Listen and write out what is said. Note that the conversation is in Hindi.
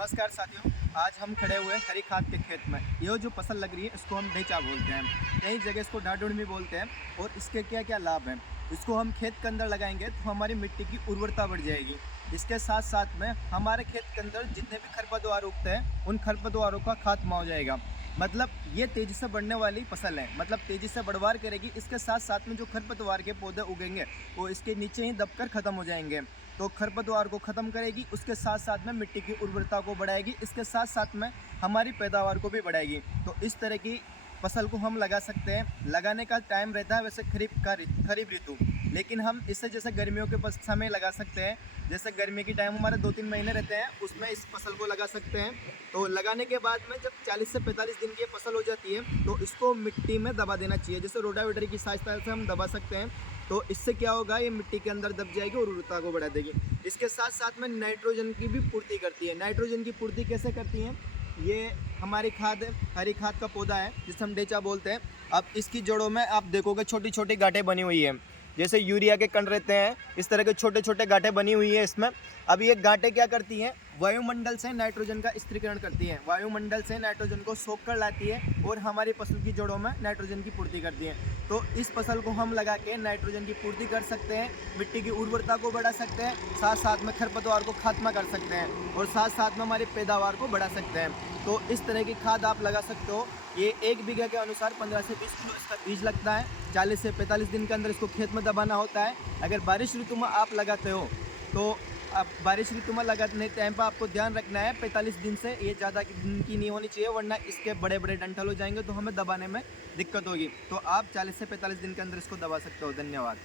नमस्कार साथियों। आज हम खड़े हुए हरी खाद के खेत में। ये जो फसल लग रही है इसको हम ढेंचा बोलते हैं, कई जगह इसको डाढून भी बोलते हैं। और इसके क्या क्या लाभ हैं, इसको हम खेत के अंदर लगाएंगे तो हमारी मिट्टी की उर्वरता बढ़ जाएगी। इसके साथ साथ में हमारे खेत के अंदर जितने भी खरपतवार उगते हैं उन खरपतवारों का खात्मा हो जाएगा। मतलब ये तेज़ी से बढ़ने वाली फसल है, मतलब तेज़ी से बढ़वार करेगी। इसके साथ साथ में जो खरपतवार के पौधे उगेंगे वो इसके नीचे ही दबकर ख़त्म हो जाएंगे। तो खरपतवार को ख़त्म करेगी, उसके साथ साथ में मिट्टी की उर्वरता को बढ़ाएगी, इसके साथ साथ में हमारी पैदावार को भी बढ़ाएगी। तो इस तरह की फसल को हम लगा सकते हैं। लगाने का टाइम रहता है वैसे खरीफ ऋतु, लेकिन हम इसे जैसे गर्मियों के समय लगा सकते हैं। जैसे गर्मी की टाइम हमारे 2-3 महीने रहते हैं, उसमें इस फसल को लगा सकते हैं। तो लगाने के बाद में जब 40 से 45 दिन की फसल हो जाती है तो इसको मिट्टी में दबा देना चाहिए। जैसे रोटावेटर की सहायता से हम दबा सकते हैं। तो इससे क्या होगा, ये मिट्टी के अंदर दब जाएगी और उर्वरता को बढ़ा देगी। इसके साथ साथ में नाइट्रोजन की भी पूर्ति करती है। नाइट्रोजन की पूर्ति कैसे करती हैं, ये हमारी खाद हरी खाद का पौधा है जिसे हम ढेंचा बोलते हैं। अब इसकी जड़ों में आप देखोगे छोटी छोटी गांठें बनी हुई है, जैसे यूरिया के कण रहते हैं इस तरह के छोटे छोटे गांठें बनी हुई है इसमें। अब ये गांठें क्या करती हैं, वायुमंडल से नाइट्रोजन का स्थिरीकरण करती हैं, वायुमंडल से नाइट्रोजन को सोख कर लाती है और हमारी फसल की जड़ों में नाइट्रोजन की पूर्ति करती है। तो इस फसल को हम लगा के नाइट्रोजन की पूर्ति कर सकते हैं, मिट्टी की उर्वरता को बढ़ा सकते हैं, साथ साथ में खरपतवार को खात्मा कर सकते हैं और साथ साथ में हमारी पैदावार को बढ़ा सकते हैं। तो इस तरह की खाद आप लगा सकते हो। ये 1 बीघा के अनुसार 15 से 20 किलो इसका बीज लगता है। 40 से 45 दिन के अंदर इसको खेत में दबाना होता है। अगर बारिश ऋतु में आप लगाते हो तो अब बारिश ऋतु में लगाने टाइम पर आपको ध्यान रखना है 45 दिन से ये ज़्यादा दिन की नहीं होनी चाहिए, वरना इसके बड़े बड़े डंठल हो जाएंगे तो हमें दबाने में दिक्कत होगी। तो आप 40 से 45 दिन के अंदर इसको दबा सकते हो। धन्यवाद।